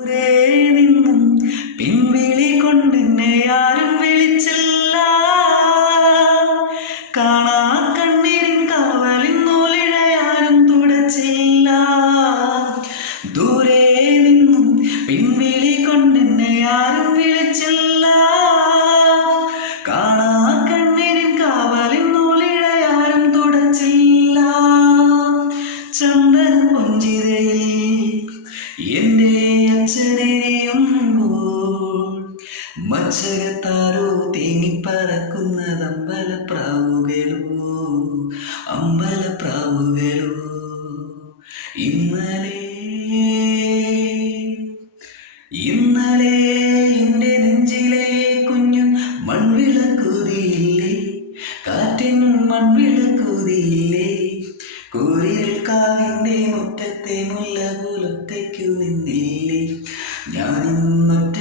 ദൂരെ നിന്നും പിൻവിളി കൊണ്ടെന്നെ ആരും വിളിച്ചില്ല. കാണാ കണ്ണീരിൻ കാവലിൻ നൂലിഴയാരും തുടച്ചില്ല. ദൂരെ നിന്നും പിൻവിളി കൊണ്ടെന്നെ ആരും വിളിച്ചില്ല. കാണാ കണ്ണീരിൻ കാവലിൻ നൂലിഴയാരും തുടച്ചില്ല. ചന്ദന പുഞ്ചിരയിൽ എന്റെ അച്ഛനെയുമ്പോൾ മച്ചകത്താരോ തേങ്ങിപ്പറക്കുന്നത് അമ്പലപ്രാവുകളോ. ഇന്നലെ എന്റെ നെഞ്ചിലെ കുഞ്ഞു മൺവിളക്കൂതിയില്ലേ, കാറ്റിൻ മൺവിളക്കൂതിയില്ലേ. കോരിയൽ കാവിന്റെ മുറ്റത്തെ മുല്ല പോലൊറ്റയ്ക്കു നിന്നില്ലേ, ഞാനിന്നൊറ്റ